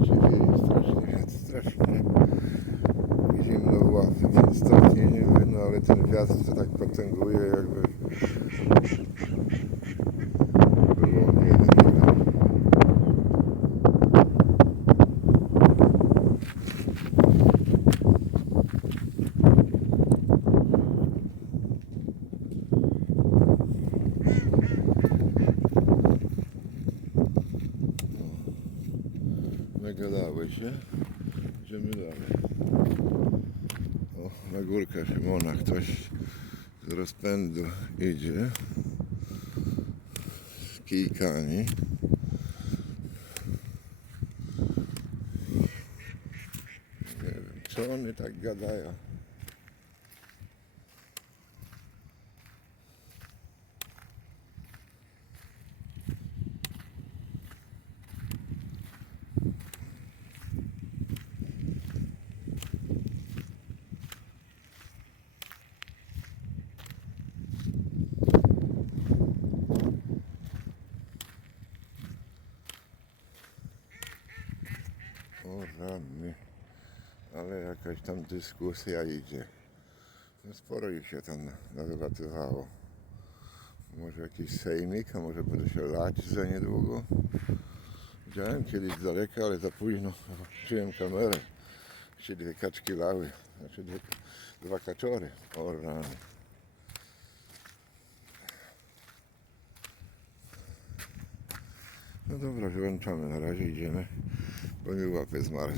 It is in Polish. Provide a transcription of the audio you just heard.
Dziewięć, strasznie, wiatr strasznie. I zimno w łapy, więc stopnie nie wiem, no ale ten wiatr to tak potęguje jakby było nie wiem ile. Nagadały się. Idziemy dalej. O, na górkę Szymona ktoś z rozpędu idzie z kijkami. Nie wiem, co oni tak gadają. O rany, ale jakaś tam dyskusja idzie. No sporo ich się tam nawylatywało. Może jakiś sejmik, a może będzie się lać za niedługo. Widziałem kiedyś z daleka, ale za późno wziąłem kamerę. Się dwie kaczki lały, znaczy dwie, dwa kaczory. O rany. No dobra, wyłączamy na razie, idziemy, Danilo fez Mara.